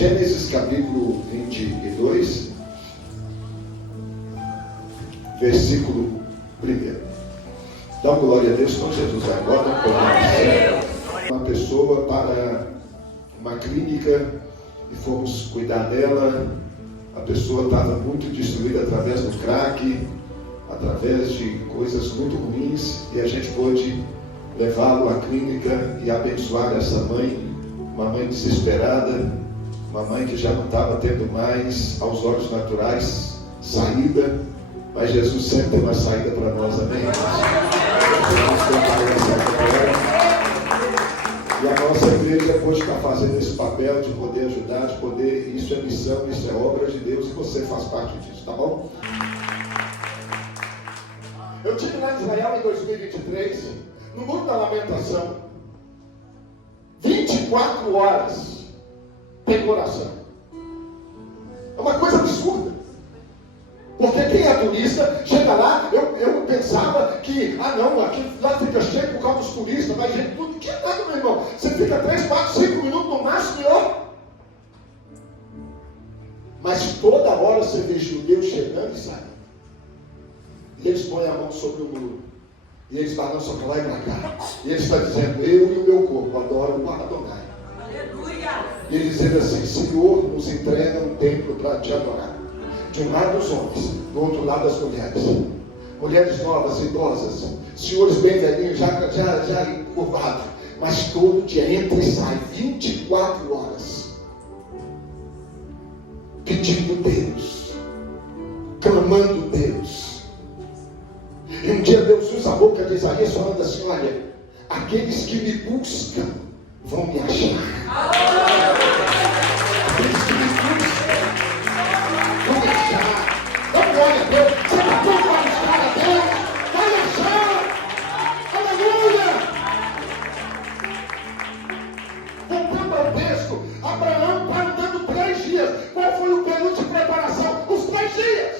Gênesis capítulo 22, versículo 1. Dá glória a Deus com Jesus agora. Uma pessoa para uma clínica e fomos cuidar dela. A pessoa estava muito destruída através do crack, através de coisas muito ruins, e a gente pôde levá-lo à clínica e abençoar essa mãe, uma mãe desesperada, uma mãe que já não estava tendo mais, aos olhos naturais, saída, mas Jesus sempre tem uma saída para nós, amém? E a nossa igreja hoje está fazendo esse papel de poder ajudar, de poder, isso é missão, isso é obra de Deus, e você faz parte disso, tá bom? Eu estive lá em Israel em 2023, no Muro da Lamentação, 24 horas tem oração. É uma coisa absurda. Porque quem é turista, chega lá, eu pensava que, não, aqui lá fica cheio por causa dos turistas, vai gente tudo, que nada, meu irmão. Você fica 3, 4, 5 minutos no máximo e ó. Mas toda hora você vê judeus chegando e saindo. E eles põem a mão sobre o muro. E eles balançam para lá e para cá. E ele está dizendo, eu e o meu corpo adoro o Adonai. Aleluia! E ele dizendo assim, Senhor, nos entrega um templo para te adorar. De um lado os homens, do outro lado as mulheres. Mulheres novas, idosas, senhores bem velhinhos, já curvados. Mas todo dia entra e sai, 24 horas. Pedindo Deus. Clamando Deus. E um dia Deus usa a boca de Isaías falando assim, olha, aqueles que me buscam vão me achar. Aqueles que me buscam vão me achar. Não glória a Deus. Você está pronto para buscar a Deus? Vai achar. Aleluia. Voltando ao texto, Abraão está andando 3 dias. Qual foi o período de preparação? Os 3 dias.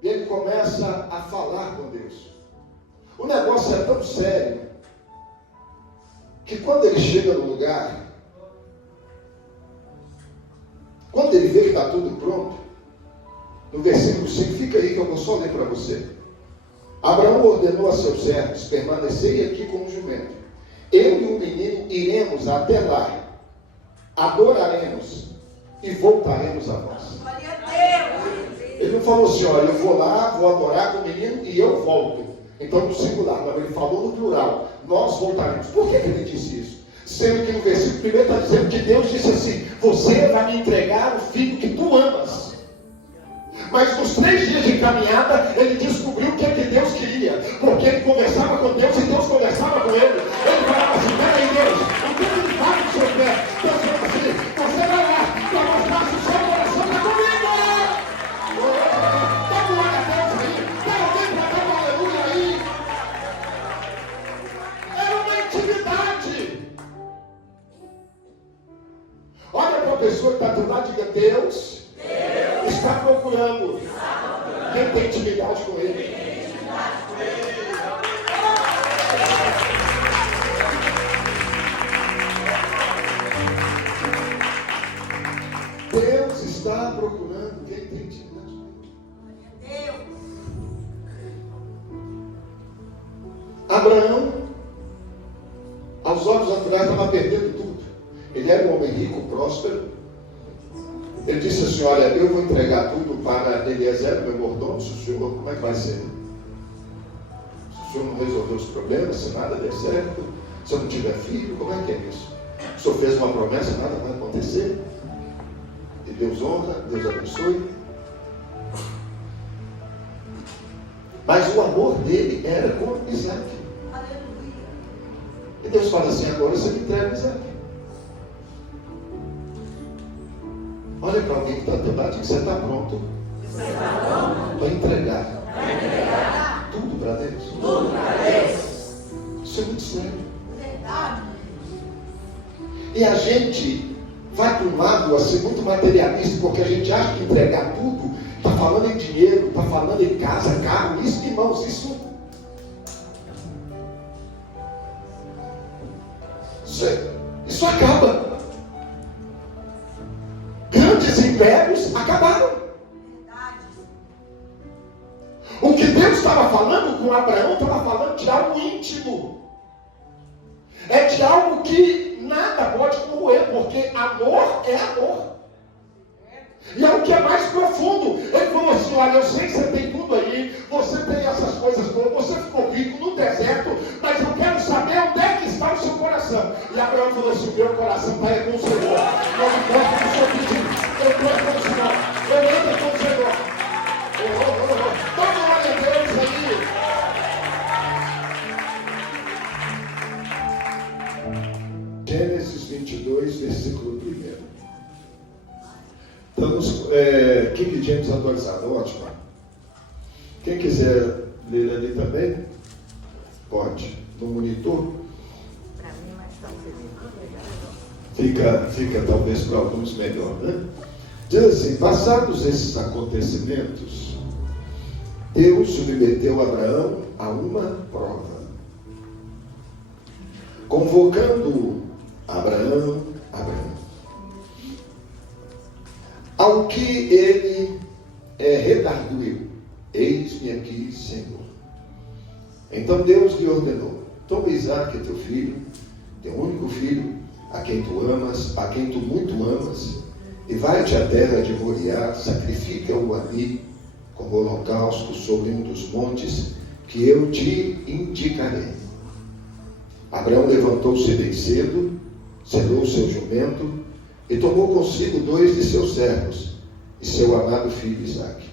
E ele começa a falar com Deus. O negócio é tão sério que quando ele chega no lugar, quando ele vê que está tudo pronto, no versículo 5, fica aí que eu vou só ler para você. Abraão ordenou a seus servos, permanecei aqui com o jumento. Eu e o menino iremos até lá, adoraremos e voltaremos a vós. Ele não falou assim, olha, eu vou lá, vou adorar com o menino e eu volto. Então no singular, não, ele falou no plural, nós voltaremos. Por que ele disse isso? Sendo que no versículo 1 está dizendo que Deus disse assim, você vai me entregar o filho que tu amas. Mas nos 3 dias de caminhada, ele descobriu o que Deus queria. Porque ele conversava com Deus e Deus conversava com ele. Ele falava assim, peraí Deus, o que ele faz no seu pé? Deus falou assim, você vai lá, para mostrar se o seu coração está comigo. Dá glória a Deus aí. Tem alguém para dar uma aleluia aí? Era uma intimidade. Olha para a pessoa que está do lado e diga, Deus está procurando quem tem intimidade com Ele. Deus está procurando quem tem intimidade com Ele. Abraão, aos olhos naturais, estava perdendo tudo. Ele era um homem rico, próspero. Ele disse assim, olha, eu vou entregar tudo para Eliezer, meu mordomo, se o senhor, como é que vai ser? Se o senhor não resolver os problemas, se nada der certo, se eu não tiver filho, como é que é isso? O senhor fez uma promessa, nada vai acontecer. E Deus honra, Deus abençoe. Mas o amor dele era com Isaac. E Deus fala assim, agora você me entrega Isaac. Olha para alguém que está do teu lado e diz, você está pronto para entregar tudo para Deus. Isso é muito sério. E a gente vai para um lado assim, muito materialista, porque a gente acha que entregar tudo está falando em dinheiro, está falando em casa, carro, isso, irmãos, isso acaba. impérios acabaram. O que Deus estava falando com Abraão, estava falando de algo íntimo. É de algo que nada pode corroer, porque amor é amor. E é o que é mais profundo. Ele falou assim: olha, eu sei que você tem tudo aí, você tem essas coisas todas, você ficou rico no deserto, mas eu quero saber onde é que está o seu coração. E Abraão falou assim: o meu coração está com o Senhor. Eu me gosto do seu pedido, eu estou com o Senhor, eu ando com o Senhor. Toma glória a Deus aí. Gênesis 22, versículo 1. Estamos, King James atualizado, ótimo. Quem quiser ler ali também, pode. No monitor. Para mim, mais talvez. Fica talvez para alguns melhor, né? Diz assim: passados esses acontecimentos, Deus submeteu Abraão a uma prova, convocando Abraão, ao que ele redarguiu: eis-me aqui, Senhor. Então Deus lhe ordenou: toma Isaque, teu filho, teu único filho, a quem tu amas, a quem tu muito amas, e vai-te à terra de Moriá, sacrifica-o ali como holocausto sobre um dos montes que eu te indicarei. Abraão levantou-se bem cedo, selou seu jumento e tomou consigo 2 de seus servos e seu amado filho Isaque.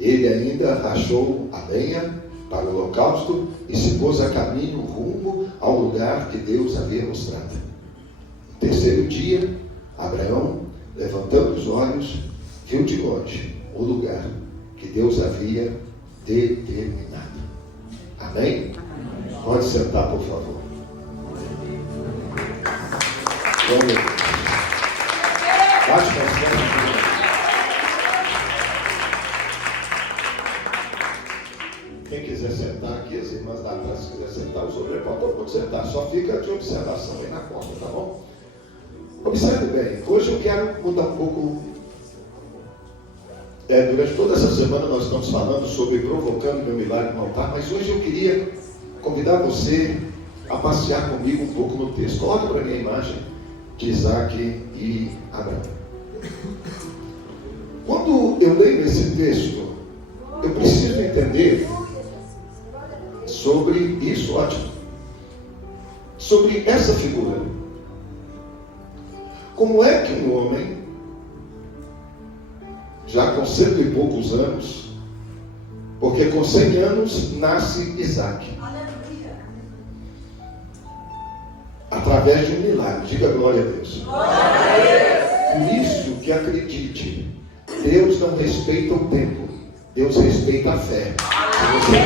Ele ainda rachou a lenha para o holocausto e se pôs a caminho rumo ao lugar que Deus havia mostrado. No 3º dia, Abraão, levantando os olhos, viu de longe o lugar que Deus havia determinado. Amém? Pode sentar, por favor. Vamos. Bate bastante. Quem quiser sentar aqui, as irmãs lá atrás, se quiser sentar, os outros podem todo mundo sentar. Só fica de observação aí na porta, tá bom? Observe bem, hoje eu quero mudar um pouco. Durante toda essa semana nós estamos falando sobre provocando meu milagre no altar, mas hoje eu queria convidar você a passear comigo um pouco no texto. Coloca para mim a imagem de Isaque e Abraão. Quando eu leio esse texto, eu preciso entender sobre isso, ótimo, sobre essa figura. Como é que um homem, já com 100 e poucos anos, porque com 100 anos nasce Isaque, através de um milagre, diga glória a Deus. Por isso que acredite, Deus não respeita o tempo, Deus respeita a fé. Se você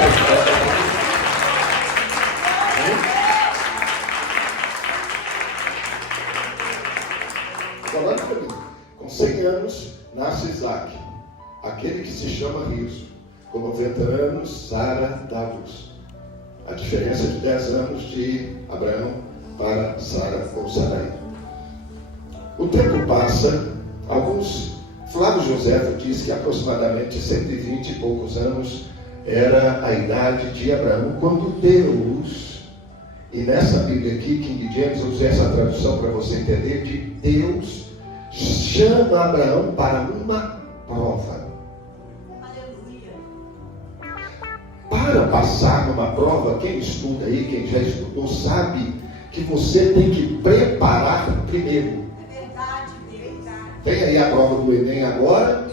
falando para mim, com 100 anos nasce Isaque, aquele que se chama Riso. Com 90 anos, Sara dá luz. A diferença de 10 anos de Abraão para Sara ou Sarai. O tempo passa, Flávio José diz que aproximadamente 120 e poucos anos era a idade de Abraão, quando Deus, e nessa Bíblia aqui, King James, eu usei essa tradução para você entender, de Deus chama Abraão para uma prova. Aleluia. Para passar numa prova, quem estuda aí, quem já estudou, sabe que você tem que preparar primeiro. É verdade. Tem aí a prova do Enem agora.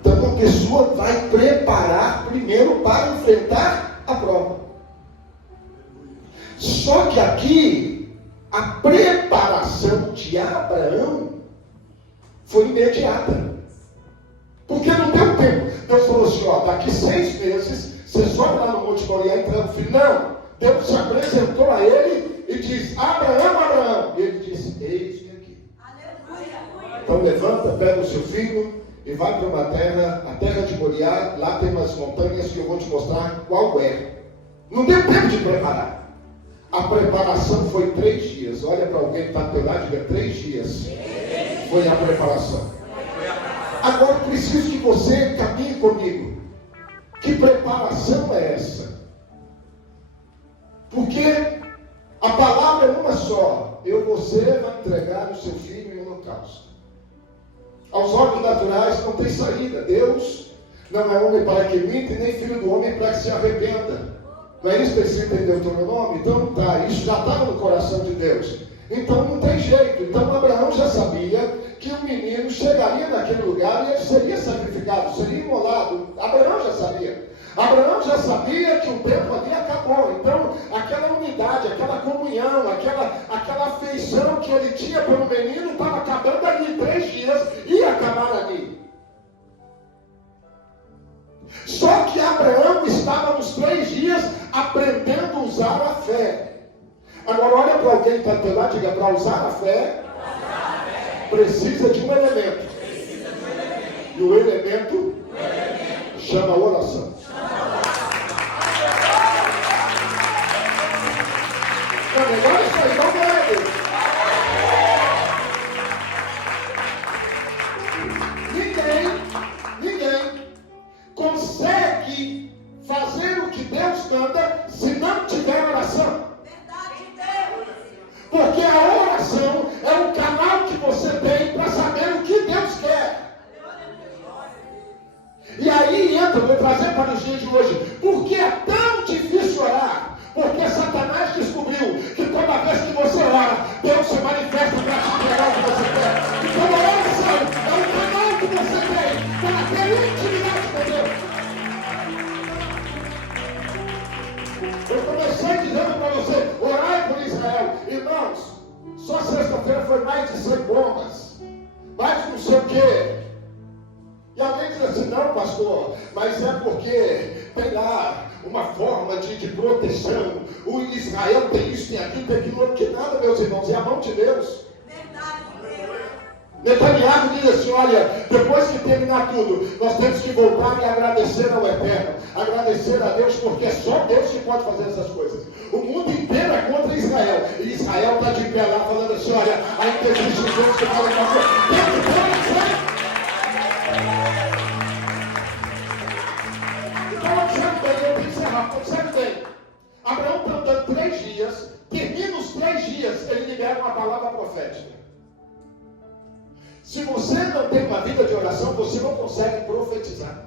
Então a pessoa vai preparar primeiro para enfrentar a prova. Só que aqui, a preparação de Abraão foi imediata. Porque não deu tempo. Deus falou assim: ó, daqui 6 meses, você sobe lá no Monte Moriá e entra no filho. Não. Deus se apresentou a ele e diz: Abraão, Abraão. E ele disse: eis-me aqui. Aleluia. Então levanta, pega o seu filho e vai para uma terra, a terra de Moriá. Lá tem umas montanhas que eu vou te mostrar qual é. Não deu tempo de preparar. A preparação foi 3 dias. Olha para alguém que está do teu lado e diga: 3 dias. Foi a preparação. Agora eu preciso que você caminhe comigo. Que preparação é essa? Porque a palavra é uma só. Você vai entregar o seu filho em holocausto. Aos olhos naturais não tem saída. Deus não é homem para que minta, nem filho do homem para que se arrependa. Não é isso que você entendeu o teu nome? Então tá, isso já estava no coração de Deus. Então não tem jeito. Então Abraão já sabia que o menino chegaria naquele lugar e ele seria sacrificado, seria imolado. Abraão já sabia. Abraão já sabia que o tempo ali acabou. Então aquela unidade, aquela comunhão, aquela afeição que ele tinha pelo menino estava acabando ali. 3 dias ia acabar ali. Só que Abraão estava nos 3 dias aprendendo a usar a fé. Agora olha para alguém que está do teu lado e diga: para usar a fé, precisa de um elemento. E o elemento chama oração. O negócio é isso aí, não é? Ninguém consegue fazer o que Deus manda se não tiver oração. Porque a oração é o canal que você tem para saber o que Deus quer. E aí entra, vou trazer para os dias de hoje. Por que é tão difícil orar? Porque Satanás descobriu que toda vez que você ora, Deus se manifesta para te entregar o que você quer. Então a oração é o canal que você tem para ter intimidade com Deus. Eu comecei dizendo para você: orai por Israel. Irmãos, só sexta-feira foi mais de 100 bombas, mais de não sei o quê. E alguém diz assim: não, pastor, mas é porque tem lá uma forma de proteção. O Israel tem isso, tem aquilo, tem aquilo. Que nada, meus irmãos, é a mão de Deus. Netanyahu diz assim: olha, depois que terminar tudo, nós temos que voltar e agradecer ao Eterno, agradecer a Deus, porque é só Deus que pode fazer essas coisas. O mundo inteiro é contra Israel, e Israel está de pé lá falando assim: olha, ainda existe Deus que pode fazer. Então, observe bem, eu tenho que encerrar, observe bem. Abraão está andando 3 dias, termina os 3 dias, ele libera uma palavra profética. Se você não tem uma vida de oração, você não consegue profetizar.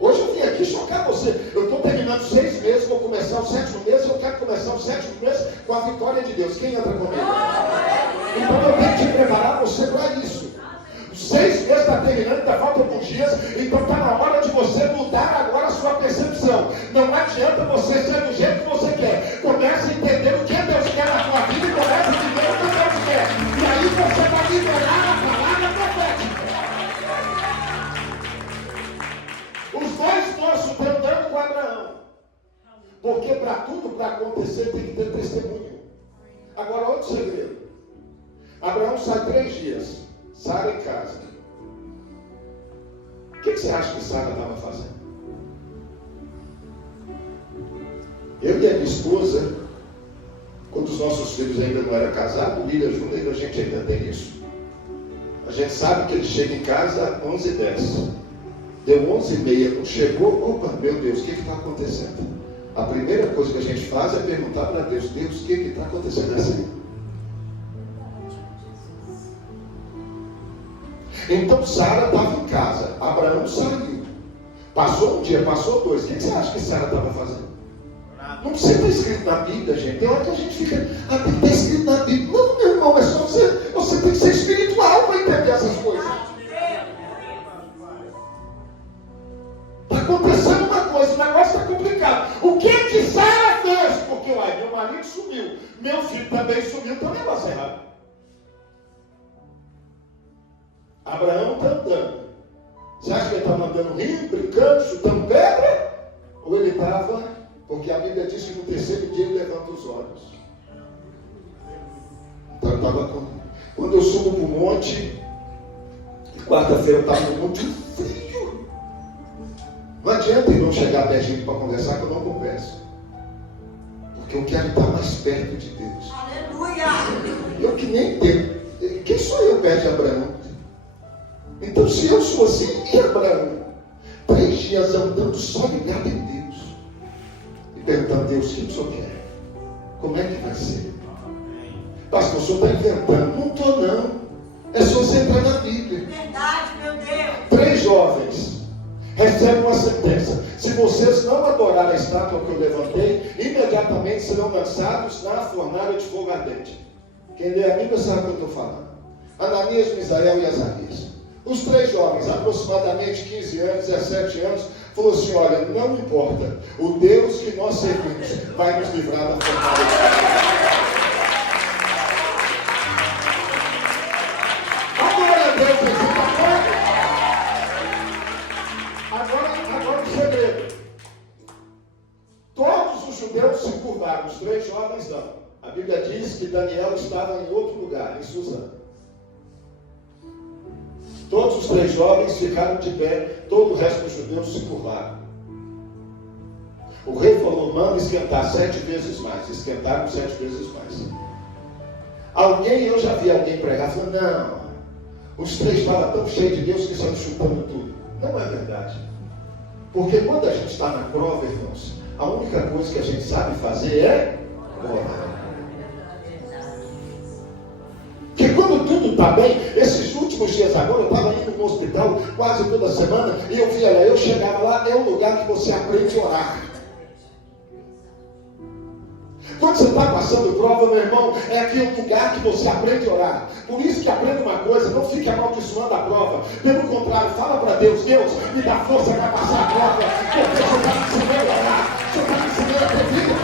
Hoje eu vim aqui chocar você. Eu estou terminando 6 meses, vou começar o 7º mês, eu quero começar o 7º mês com a vitória de Deus. Quem entra comigo? Então eu tenho que preparar você para isso. Os 6 meses está terminando, ainda faltam alguns dias, então está na hora de você mudar agora a sua percepção. Não adianta você ser do jeito que você quer. Comece a entender o que Deus quer na sua vida e comece a viver o que Deus quer. E aí você vai liberar a palavra profética. Os 2 moços estão andando com Abraão. Porque para tudo para acontecer tem que ter testemunho. Agora outro segredo. Abraão sai 3 dias. Sara em casa. O que você acha que Sara estava fazendo? Eu e a minha esposa, quando os nossos filhos ainda não eram casados, Lília ajuda e a gente ainda tem isso. A gente sabe que ele chega em casa às 11h10. Deu 11h30, quando chegou, opa, meu Deus, o que está acontecendo? A primeira coisa que a gente faz é perguntar para Deus: Deus, o que está acontecendo assim? Então Sara estava em casa, Abraão saiu. Passou um dia, passou 2. O que você acha que Sara estava fazendo? Não precisa estar escrito na Bíblia, gente. Tem hora que a gente fica: tem que estar escrito na Bíblia. Não, meu irmão, é só você tem que ser espiritual para entender essas coisas. Está acontecendo uma coisa, o negócio está complicado. O que Sara fez? Porque meu marido sumiu, meu filho também sumiu, então o negócio é errado. Abraão está andando. Você acha que ele estava andando rindo, brincando, chutando pedra? Ou ele estava, porque a Bíblia diz que no 3º dia ele levanta os olhos. Então eu estava com... Quando eu subo para o monte, quarta-feira eu estava no monte frio. Não adianta irmão chegar perto para conversar, que eu não converso. Porque eu quero estar mais perto de Deus. Aleluia! Eu que nem tenho. Quem sou eu perto de Abraão? Então, se eu sou assim, e Abraão? 3 dias andando só ligado em Deus. E perguntando a Deus, o que o senhor quer? Como é que vai ser? Pastor, o senhor está inventando. Não estou, não. É só você entrar na Bíblia. Verdade, meu Deus. 3 jovens recebem uma sentença. Se vocês não adorarem a estátua que eu levantei, imediatamente serão lançados na fornalha de fogo ardente. Quem lê a Bíblia sabe o que eu estou falando. Ananias, Misael e Azarias. Os 3 jovens, aproximadamente 15 anos, 17 anos, falou assim, olha, não importa, o Deus que nós servimos vai nos livrar da fornalha de fogo. Agora o segredo. Todos os judeus se curvaram, os 3 jovens não. A Bíblia diz que Daniel estava em outro lugar, em Suzã. Todos os 3 jovens ficaram de pé, todo o resto dos judeus se curvaram. O rei falou, manda esquentar 7 vezes mais. Esquentaram 7 vezes mais. Eu já vi alguém pregar, falando, não, os 3 estavam tão cheios de Deus que estavam chutando tudo. Não é verdade. Porque quando a gente está na prova, irmãos, a única coisa que a gente sabe fazer é orar. Porque quando tudo está bem, esses últimos dias agora, eu estava indo no hospital quase toda semana, e eu via lá, eu chegava lá, é um lugar que você aprende a orar. Quando você está passando prova, meu irmão, é aquele lugar que você aprende a orar. Por isso que aprenda uma coisa, não fique amaldiçoando a prova. Pelo contrário, fala para Deus, Deus, me dá força para passar a prova. Porque você está me ensinando a orar, você está me ensinando a ter vida.